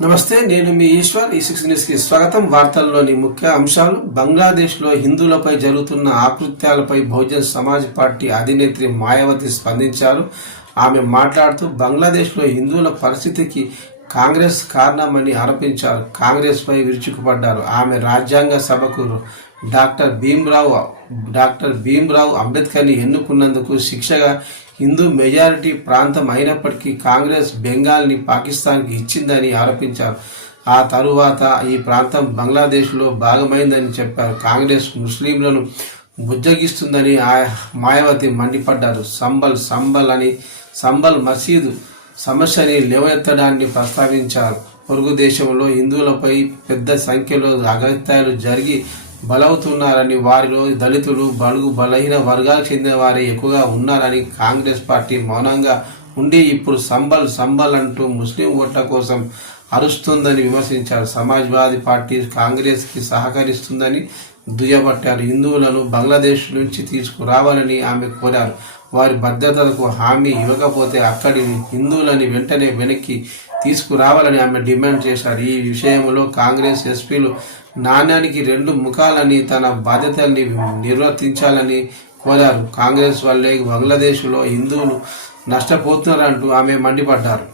నమస్తే, నేను మీ ఈశ్వర్. ఈ 6 న్యూస్ కి స్వాగతం. వార్తల్లోని ముఖ్య అంశాలు. బంగ్లాదేశ్ లో హిందువులపై జరుగుతున్న ఆకృత్యాలపై బహుజన్ సమాజ్ పార్టీ అధినేత్రి మాయావతి స్పందించారు. ఆమె మాట్లాడుతూ బంగ్లాదేశ్ లో హిందువుల పరిస్థితికి కాంగ్రెస్ కారణమని ఆరోపించారు. కాంగ్రెస్ పై విరుచుకుపడ్డారు. ఆమె రాజ్యాంగ సభకు డాక్టర్ భీమ్రావ్ అంబేద్కర్ని ఎన్నుకున్నందుకు శిక్షగా హిందూ మెజారిటీ ప్రాంతం అయినప్పటికీ కాంగ్రెస్ బెంగాల్ని పాకిస్తాన్కి ఇచ్చిందని ఆరోపించారు. ఆ తరువాత ఈ ప్రాంతం బంగ్లాదేశ్లో భాగమైందని చెప్పారు. కాంగ్రెస్ ముస్లింలను బుజ్జగిస్తుందని మాయావతి మండిపడ్డారు. సంబల్ మసీదు సమస్యని లేవనెత్తడాన్ని ప్రస్తావించారు. పొరుగు దేశంలో హిందువులపై పెద్ద సంఖ్యలో అగత్యాలు జరిగి బలవుతున్నారని, వారిలో దళితులు, బడుగు బలహీన వర్గాలకు చెందిన వారే ఎక్కువగా ఉన్నారని, కాంగ్రెస్ పార్టీ మౌనంగా ఉండి ఇప్పుడు సంబల్ అంటూ ముస్లిం ఓట్ల కోసం అరుస్తుందని విమర్శించారు. సమాజ్వాదీ పార్టీ కాంగ్రెస్ కి సహకరిస్తుందని దుయ్యబట్టారు. హిందువులను బంగ్లాదేశ్ నుంచి తీసుకురావాలని ఆమె కోరారు. వారి భద్రతలకు హామీ ఇవ్వకపోతే అక్కడి హిందువులని వెంటనే వెనక్కి తీసుకురావాలని ఆమె డిమాండ్ చేశారు. ఈ విషయంలో కాంగ్రెస్ ఎస్పీలు నాణ్యానికి 2 ముఖాలని, తన బాధ్యతల్ని నిర్వర్తించాలని కోరారు. కాంగ్రెస్ వల్లే బంగ్లాదేశ్లో హిందువులు నష్టపోతున్నారంటూ ఆమె మండిపడ్డారు.